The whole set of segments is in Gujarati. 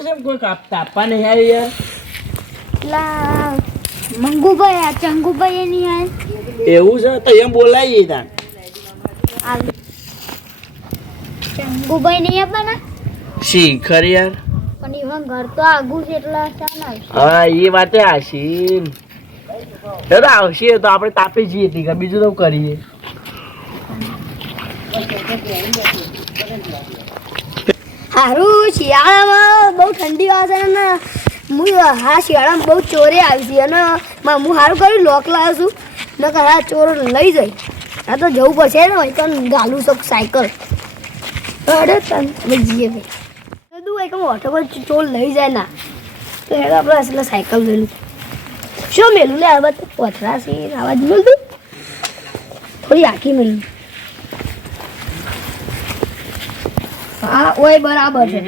તો છે કોઈ તાપવા નહીં આવી યાર. પેલા મંગુભાઈ આ ચંગુભાઈ એની આ એવું છે? તો એમ બોલાવીએ તાન આ ચંગુભાઈ નહીં આપવાના? શીખર યાર? પણ એમાં ઘર તો આગું છે એટલે હા એ વાતે આશી તો આવશે તો આપણે તાપી જઈએ તીકા બીજું તો કરીએ? સારું, શિયાળામાં બહુ ઠંડી વાત છે ને હું હા, શિયાળામાં બહુ ચોરે આવી છે અને હું સારું કર્યું, લોક લાવ્યો છું. નકર હા, ચોરો લઈ જાય આ તો જવું પડશે ને હોય તો ગાલું શક સાયકલ. અરે, તન જઈએ ભાઈ. બધું એક ઓટો પર ચોર લઈ જાય ના. તો હેડો, આપણે એટલે સાયકલ મેલું શું મેલું લે, આ વાત પથરા છે આવાજ મેલું થોડી આખી મેલું. હા ઓય બરાબર છે.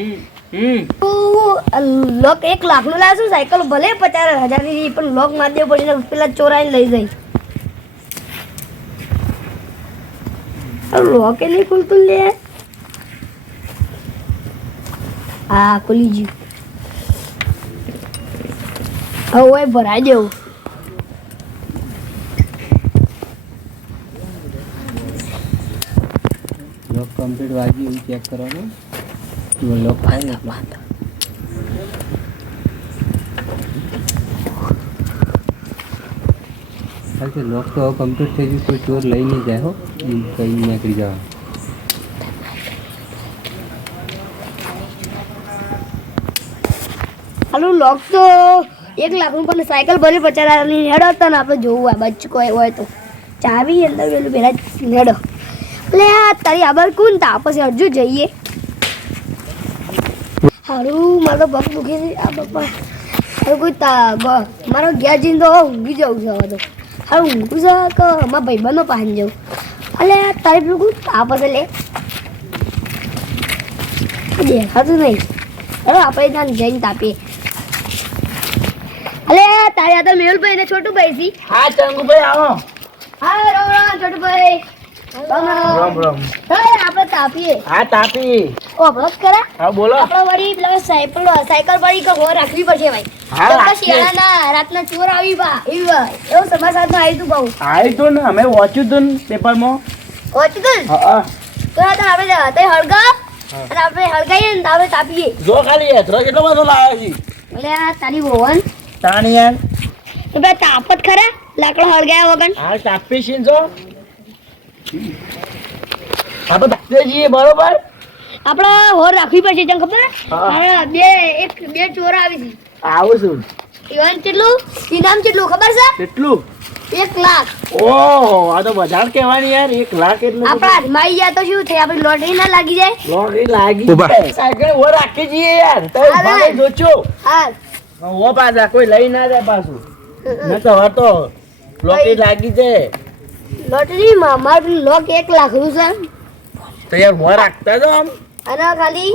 લોક એક લાખનું લાવશું સાયકલ ભલે પચાસ હજારની પણ લોક માર દેવું પડશે ને પેલા ચોરાઈને લઈ જાય. લોક નહીં ખુલતું લે. હા ખુલી ગયું. હવે ઓય ભરાઈ દેવું લોક કમ્પ્લીટ વાગી એવું ચેક કરવાનું. બોલો લોક થાય ને એટલે. લોક તો હવે કમ્પ્લીટ થઈ ગયું કોઈ ચોર લઈ નહીં જાય હો. કઈ નીકળી જવાનું. હાલો લોક તો એક લાખનું પણ સાયકલ ભરી પચાસ હેડો તો ને આપણે જોવું આ બચકો હોય તો. ચાવી અંદર પેલું પેલા હેડો આ તારી આબર કોણ તા? પછી હજુ જઈએ. હારું મારો પગ દુખે છે. આ પપ્પા હવે કોઈ તા મારો ગયા જઈને તો ઊંઘી જાઉં છે હવે તો. હારું ઊંઘું છે કે મારા ભાઈબંધો પાસે જાઉં. અલે તારી પેલું કોઈ તાપ હશે લે. દેખાતું નહીં. હવે આપણે ત્યાં જઈને તાપીએ. અલે તારી આ તો મેહુલભાઈ ને છોટુભાઈ સી હા ચંગુભાઈ આવો. હા રામ છોટુભાઈ. રામ રામ રામ રામ હા આપણે તાપીએ. હા તાપી. અભ્યાસ કરા? હા બોલો. આપણે વળી પેલા સાયકલ સાયકલ પડી કે ઘોર રાખવી પડશે ભાઈ. હા, શિયાળાના રાતના ચોર આવી બા એવી બા એવું સમાચારમાં આવી તું બહુ. આવી તો ને અમે વાંચ્યું હતું પેપરમાં. ઓછું તું હા હા. તો આપણે તે હળગા અને આપણે હળગાઈએ ને આપણે તાપીએ. જો ખાલી એથરો કેટલો બધો લાવ્યો છે. એટલે આ તારી ભવન તાણ યાર. તો તાપત ખરા? લાકડો હળગાયા વગર. હા તાપી છે જો. આપણે છીએ બરોબર? આપણે હોર રાખવી પડશે તને ખબર હા. હા બે એક બે ચોર આવી છે. આવું છું. ઇવન કેટલું? ઇનામ કેટલું ખબર છે? કેટલું? એક લાખ. ઓહો આ તો બજાર કહેવાની યાર એક લાખ એટલે આપણા હાથમાં ગયા તો શું થાય? આપણી લોટરી ના લાગી જાય? લોટરી લાગી. જાય. સાયકલ ઓ રાખી જઈએ યાર. તો હા, ભાઈ. રહી જોજો. હા. ઓ પાછા કોઈ લઈ ના જાય પાછું. ન તો હતો લોટરી લાગી જાય. લોટરીમાં મારું લોક એક લાખનું છે તો યાર હું રાખતા જો આમ. અને ખાલી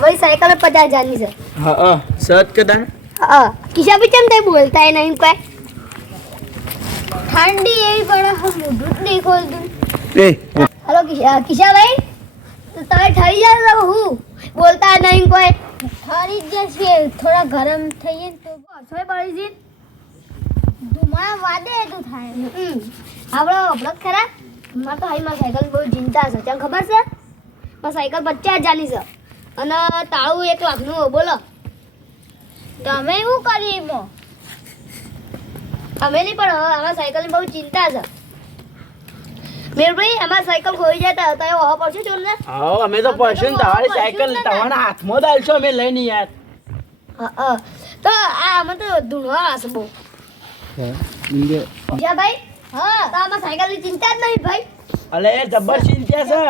વળી સાયકલ પચાસ હજારની છે. હા હા. સત કદા હા કિશા બી કેમ તે બોલતા એ નહીં કોઈ? ઠંડી એવી પડે મોઢું જ નહીં ખોલતું. એ. હલો કિશા કિશાભાઈ તો તમે ઠરી જાય તો હું બોલતા નહીં કોઈ? ઠરી જ છે થોડા ગરમ થઈએ તો. અસર પડી જઈ ધુમાડા વાદે તો થાય. આપણો અપલોડ ખરા. મારે તો હાઈ મારી સાયકલ બહુ ચિંતા છે. ત્યાં ખબર છે? મારી સાયકલ પચાસ હજારની છે. અને તાળું એક લાખનું બોલો. તમે શું કરી એમાં? અમે નહીં પણ અમારા સાયકલની બહુ ચિંતા છે. મેરભાઈ અમારી સાયકલ ખોઈ જતા તો તમે હોવા પડશે ચોરને. આવો અમે તો પડશું ને તમારી સાયકલ તમારા હાથમાં દાલશો અમે લઈને યાર હા હા. તો આ અમે તો ધૂણવા હશે બહુ. ભાઈ. હા તો આમાં સાયકલની ચિંતા જ નહીં ભાઈ. અલે એ જબ્બર ચિંતા છે.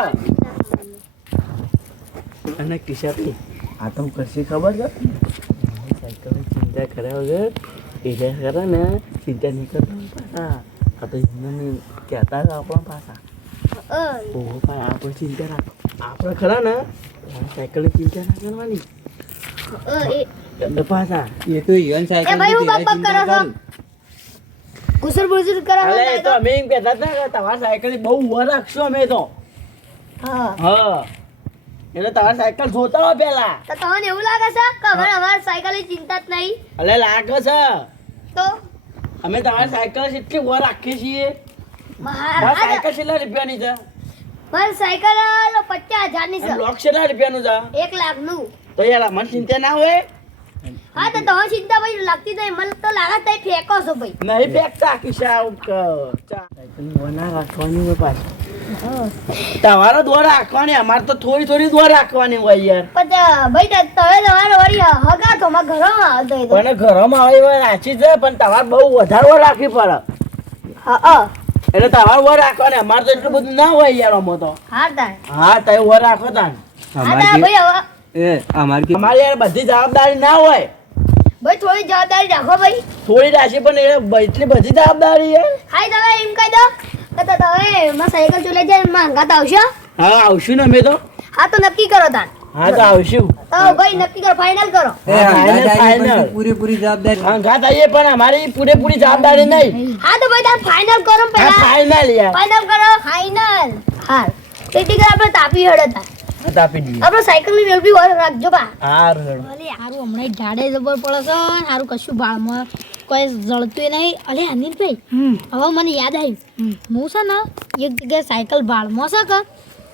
અને કિશાભાઈ આ તો હું કરશે ખબર છે? સાયકલની ચિંતા કર્યા વગર એ કરે ને. ચિંતા નહીં કરતા આ તો એમને કહેતા હતા આપણા પાછા. ઓહો ભાઈ આપણે ચિંતા રાખો. આપણે ખરા ને? સાયકલની ચિંતા ના કરવાની. પાછા. એ તો ઈવન સાયકલ કરો. છો ગુસર બુસર કરે અલે તો અમે એમ કહેતા હતા કે તમારી સાયકલ બહુ વાર રાખશો અમે તો. હા. હા. એટલે તમારી સાયકલ જોતા હોય પેલા. તો તમને એવું લાગે છે કે હવે અમારી સાયકલની ચિંતા જ નહીં? એટલે લાગે છે. તો? અમે તમારી સાયકલ એટલી વાર રાખીએ છીએ. મારા સાયકલ કેટલા રૂપિયાની છે? મારી સાયકલ પચાસ હજારની છે. લોક કેટલા રૂપિયાનું છે? એક લાખનું. તો યાર મને ચિંતા ના હોય. હા તો તમે ચિંતા ભાઈ લાગતી નહીં મને તો લાગે તમે ફેંકો છો ભાઈ. નહીં ફેંકતા કિશા સાયકલ ના રાખવાની હોય પાછી. તમારો દોર રાખવાની અમારે તો થોડી થોડી દોર રાખવાની હોય યાર. પણ ભાઈ તો તમે તમારે વળી હગા તો મારા ઘરમાં આવતો પણ ઘરમાં આવે એવા રાખી છે પણ તમારે બહુ વધારે રાખવી પડે. હા હા એટલે તમારે વાર રાખવાની અમારે તો એટલું બધું ના હોય યાર અમો તો. હા તાર. હા તમે વાર રાખો તાન. હા અમારે તાર અમારે અમારે યાર બધી જવાબદારી ના હોય. ભાઈ થોડી જવાબદારી રાખો ભાઈ. થોડી રાખી પણ એ એટલી બધી જવાબદારી છે હાય તમે એમ કહી દો. કે તો તમે મારા સાયકલ ચૂલે જાય માં હંગાત આવશો? હા આવશું ને અમે તો. હા તો નક્કી કરો તાર હા તો આવશું. તો ભાઈ નક્કી કરો ફાઇનલ કરો. ફાઈનલ. પછી પૂરેપૂરી જવાબદારી. હા ઘાત આવીએ પણ અમારી પૂરેપૂરી જવાબદારી નહીં. હા તો ભાઈ તાર ફાઇનલ કરો પહેલા. ફાઇનલ યાર. ફાઇનલ કરો ફાઇનલ હા કે આપણે તાપી હડતા હા તો આપી દઈએ. આપણે સાયકલની વેલ બી રાખજો બા. હા અલે હારું હમણાં ઝાડે જબર પડે છે હારું કશું બાળમાં કોઈ જળતું નહીં. અલે અનિલભાઈ હવે મને યાદ આવ્યું હું છે ને એક જગ્યાએ સાયકલ બાળમાં છે કે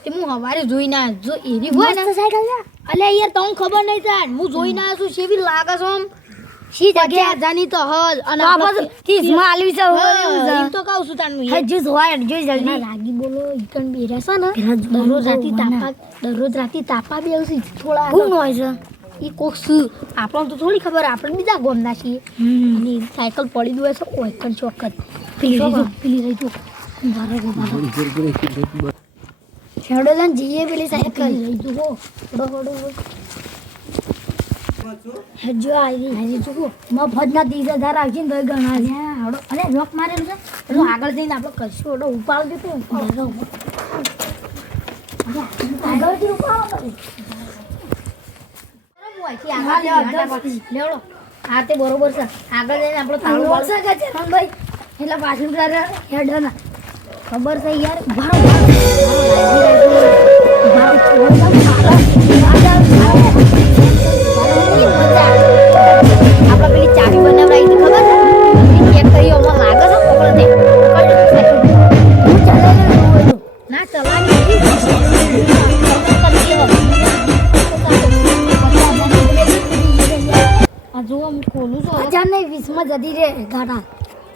તે હું હવારે જોઈ ના જો એરી હોય ને. સાયકલ અલે યાર તમને ખબર નહીં થાય હું જોઈને આવ્યો છું શેવી લાગે છે આમ. શી તો હલ અને તો આપણે- આપણે ત્રીસમાં આલવી છે, હા, ઓલી છે. એમ તો કહું છું તારું હા, જ્યુસ હોય જો જલ્દી. રાગી બોલો ઈકણ બે રહેશે ને? દરરોજ રાતી તાપા દરરોજ રાતી તાપા બે આવશે થોડા કોણ હોય છે? એ કોક શું? આપણને તો થોડી ખબર આપણે બીજા ગોમના છીએ. અને સાયકલ પડી દે છે કોઈ પણ ચોક્કસ. પેલી રહી પેલી રહી જો. બરાબર બરાબર છેડો લઈને જઈએ પેલી સાયકલ. રહી જો હો. હડો હડો હજુ આવી હજી જો મફતના ત્રીસ હજાર આવશે ને તોય ગણા છે હડો. અરે રોક મારેલું છે. પેલું આગળ જઈને આપણે કશું હડો ઉપાડ દેતો આગળથી ઉપાડો લેવડો. હા તે બરોબર છે. આગળ જઈને આપણે તાળું કે એટલે પાછું તારે હેડો ખબર છે યાર? ભાવ વીસમાં જતી રે ગાડા.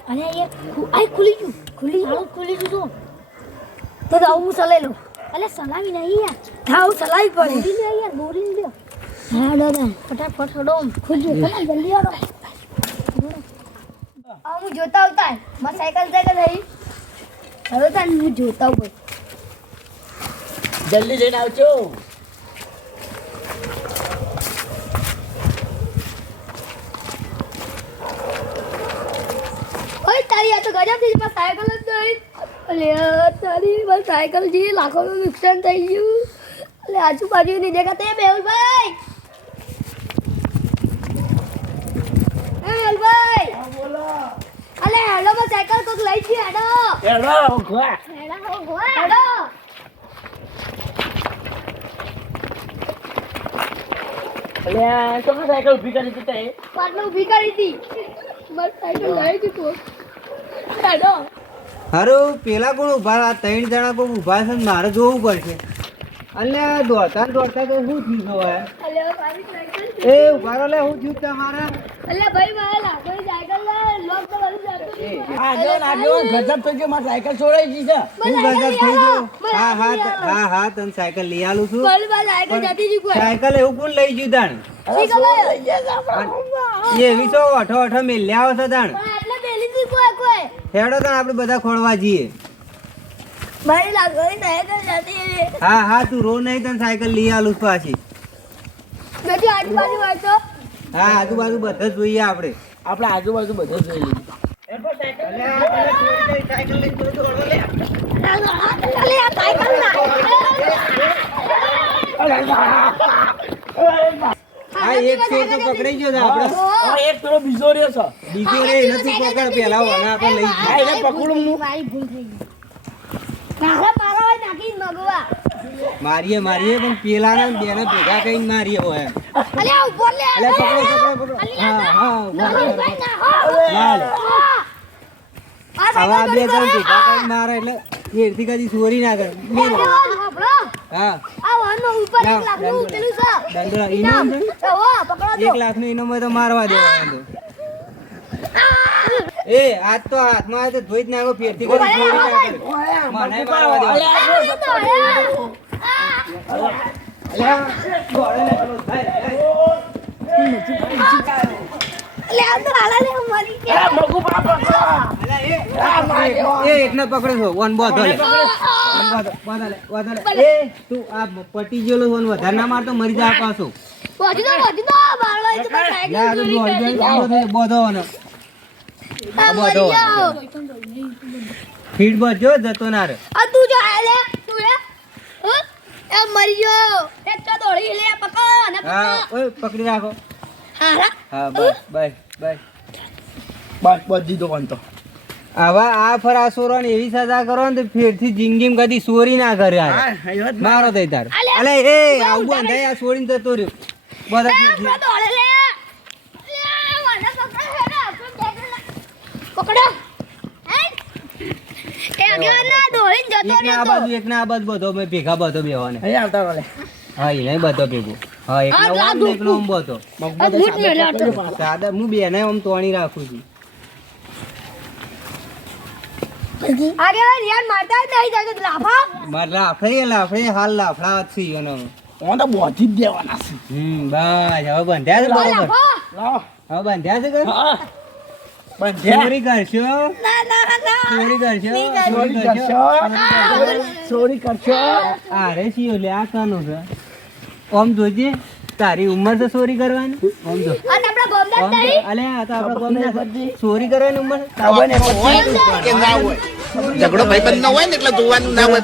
અને એ આ ખુલી ગયું ખુલી ગયું. ખુલી ગયું તો. તો હું ચલાવી લઉં એટલે સલાવી નહીં યાર. હા હું ચલાવી પડે. દોરી લે યાર દોરી લે હા દાદા ફટાફટ હડો ખુલજો ચલા જલ્દી હડો. હું જોતા આવતા મારી સાયકલ સાયકલ થઈ હવે તાર હું જોતા આવું જલ્દી જઈને આવજો ઓય તારી આ તો ગજબ થઈ પણ સાયકલ જ નહીં. એટલે તારી મારી સાયકલ જે લાખોનું નુકસાન થઈ ગયું. એટલે આજુબાજુ નહીં દેખાતા મેહુલભાઈ. મેહુલભાઈ. અલે હેડો માં સાયકલ કોક લઈ ગયું હેડો. એડો ઘા. હેડો હેડો. એટલે તો સાયકલ ઊભી કરી દીધી પાટલો ઊભી કરી મારી સાયકલ લઈ હેડો હારું પેલા કોણ ઊભા આ ત્રણ જણા કોણ ઊભા છે મારે જોવું પડશે. અને દોડતા દોડતા તો શું થયું જોવાય અલે એ ઊભા રહો લે હું થયું તમારે? અલે ભાઈ મારે લાગો સાયકલ લોક તો બધું જાતું એ, આગળ આગળ ગજબ થઈ ગયો મારી સાયકલ છોડાઈ ગઈ છે. શું ગજબ થઈ ગયું? હા હા હા હા તને સાયકલ લઈ આલું છું. મારી પાસે સાયકલ જતી જ કોઈ સાયકલ એવું કોણ લઈ ગયું આપણા? એ એવી તો અઠો અઠો મેલ્યા આવશે તાણ. પણ એટલે પેલી થી કોઈ કોઈ હેડો તાણ આપણે બધા ખોળવા જઈએ મારી લાખોની સાયકલ જતી હા હા તું રો નહીં તને સાયકલ લઈ આલું પાછી બેટી આજુબાજુ વાંચો હા આજુબાજુ બધા જ જોઈએ આપણે આપણે આજુબાજુ બધે જોઈએ સાયકલ લઈ દોડો લે અલે આ એક છે તો પકડાઈ ગયો છે આપણે. આ એક પેલો બીજો રહ્યો છે. બીજો રે નથી પકડ પેલા વાના આપણે લઈ જાય એને પકડું હું મારી ભૂલ થઈ ગઈ. મારા મારો હોય નાખી મગવા. મારીએ મારીએ પણ પેલા ને બેને ભેગા કઈ મારીએ હોય અલે ઉપર લે એટલે પકડો પકડો પકડો. હા હા ઊભા રહો. ભાઈ ના હો. ના લે. આ આવા બે સાયકલ ભેગા કઈ મારે એટલે ફેરથી કદી ચોરી ના કરે. હા. આ ઉપર એક ના, લાખનું પેલું છે. દંડોળા ઇનામ. છે ને? હો પકડો એક તો. લાખ નો ઇનામ હોય તો મારવા દેવાનો એ આજ તો હાથમાં આવે તો ધોઈ જ નાખો ફેરથી મને મારવા લે લે મરી ગયા એ એકને પકડો છો વન બોધો લે લે. તું આ પટી ગયેલો વન વધારે ના મારતો મરી જા પાછો. બાળો એ તો બોધો થઈ, બોધો. આ જતો ના તું જો આ લે તું લે. એ મરી ગયો. એ તો દોડી લે પકડ અને પકડ. ઓય, પકડી રાખો. હારા હા. બસ બસ. બસ બધી દુકાન તો. હવે આ ફરા સોરો ને એવી સજા કરો ને તો ફેરથી જિંદગીમાં કદી ચોરી ના કરે આ. મારો. દઈ તાર. અલે, એ આવું બંધાય આ છોડીને જતો રહ્યો. બધા ફેરથી. આપણો દોડે લે. લે મને પકડ હેરા આપણો બેગ લે. પકડો. હે? એ આગળ ના દોડીને જતો એકને આ રહ્યો બાજુ બાજુ બધો મેં ભેગા બધો બેવાને હા એ નહીં બધો ભેગો. હા ને હતો. સાદા હું બેને આમ તોણી રાખું છું આગળ યાર મારતા નહીં જાય લાફા મારે લાફડે લાફડે હાલ લાફડા છે એનો હું તો બોધી જ દેવાના છે હમ બસ હવે બંધ્યા છે બરોબર હવે બંધ્યા છે કે ચોરી કરશો ના ના ના ચોરી કરશો ચોરી કરશો ચોરી કરશો અરે શિયો લે આ કાનો છે ઓમ જોજે તારી ઉંમર તો ચોરી કરવાની. ઓમ જો. અલે આ તો આપણા ગોમદાર ચોરી કરવાની ઉંમર? ઝઘડો ભાઈ બંધ ના હોય. ને એટલે જોવાનું ના હોય